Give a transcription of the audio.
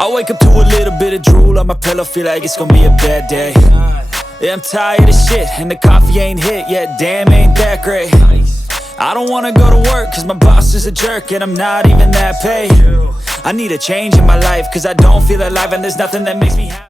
I wake up to a little bit of drool on my pillow, feel like it's gonna be a bad day. Yeah, I'm tired of shit, and the coffee ain't hit yet, damn, ain't that great. I don't wanna go to work, cause my boss is a jerk, and I'm not even that paid. I need a change in my life, cause I don't feel alive, and there's nothing that makes me happy.